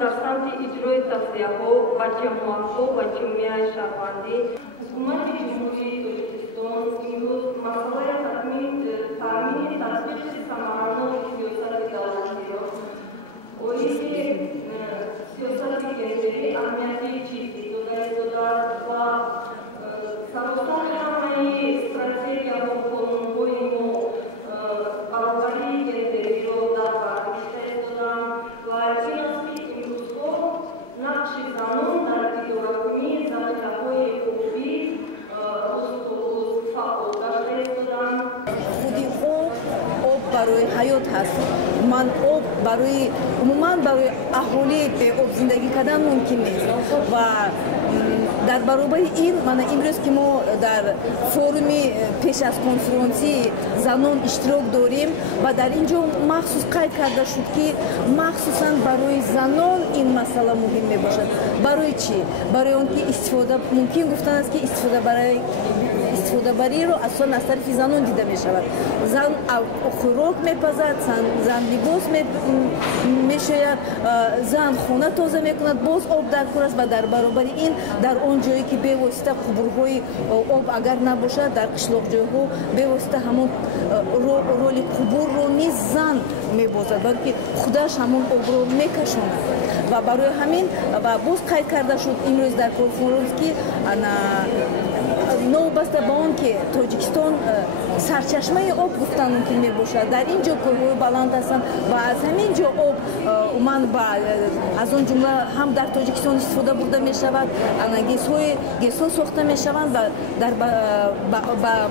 در سمت اجرای توصیه‌ها و جمع‌ها و جمعیت شهروندی حکومت جمهوری تاجیکستان امروز مسئله تامین تطبیق ثمرانه سیاست دولتی را اولی سیاست کشوری اهمیتی چیزی دادن و سراسر همه استراتژی و قانون‌های ما برابری جنسیتی را در بر گرفته دادن و این است که امروزها نقش زنان در اداره‌کنی زمینه‌های حقوقی فعال داشته دادند. خودی آب برای حیات هست. من آب برای عموما برای اهالی به آب زندگی کردن ممکن نیست و در برابر این من امروز که ما در فورومی پیش از کنفرانسی زنان اشتراک داریم و در اینجا مخصوص قید کرده شد که مخصوصا برای زنان این مسئله مهم می باشد. برای چی؟ برای آن که استفاده ممکن گفتن است که استفاده بری رو اصلا از طرف زنان دیده می شود. زن خوراک میپزد، زن لباس میشوید، زن خانه تازه میکند، باز آب در کار است و در برابر این در آن جایی که به واسطه قبورهای آب اگر نباشد در قشلاق جایها به واسطه همون رول قبور رو نیز زن میبازد بلکه خودش همون آب رو میکشاند و برای همین و باز قید کرده شد امروز در کنفرانس که نوبسته به آن که تاجیکستان سرچشمه آب گفتن ممکن می باشد. در اینجا کوههای بلند هستند و از همین جا آب من از آن جمله هم در تاجیکستان استفاده برده می شود، گیس‌ها ساخته می شوند و در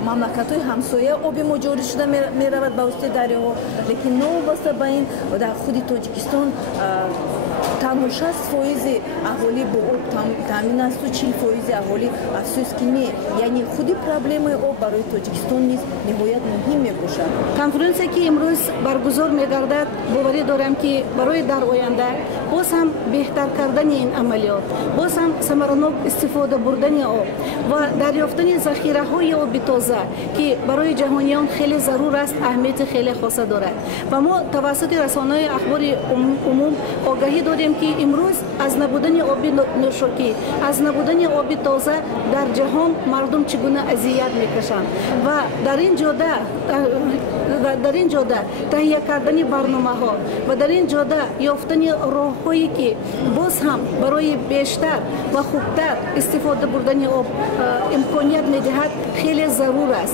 مملکت های همسایه آب ما جاری شده می رود به واسطه دریاها. لیکن نوبسته به این در خود تاجیکستان تنها 60% اهالی با آب تامین است و 40% اهالی افسوس که نه، یعنی خودی پرابلم آب برای تاجیکستان نیز نهایت مهم می باشد. کنفرانسی که امروز برگزار می گردد باوری دارم که برای در آینده باز هم بهتر کردن این عملیات، باز هم ثمراناک استفاده بردن آب و دریافتن ذخیره های آب تازه که برای جهانیان خیلی ضرور است، اهمیت خیلی خاصه دارد و ما توسط رسانه‌های اخبار عموم آگاهی داریم که امروز از نبودن آب نوشاکی، از نبودن آب تازه در جهان مردم چگونه اذیت میکشند و در این جاده تهیه کردن برنامه ها و در این جاده یافتن راه هایی که باز هم برای بیشتر و خوبتر استفاده بردن آب امکانیت میدهد خیلی ضرور است.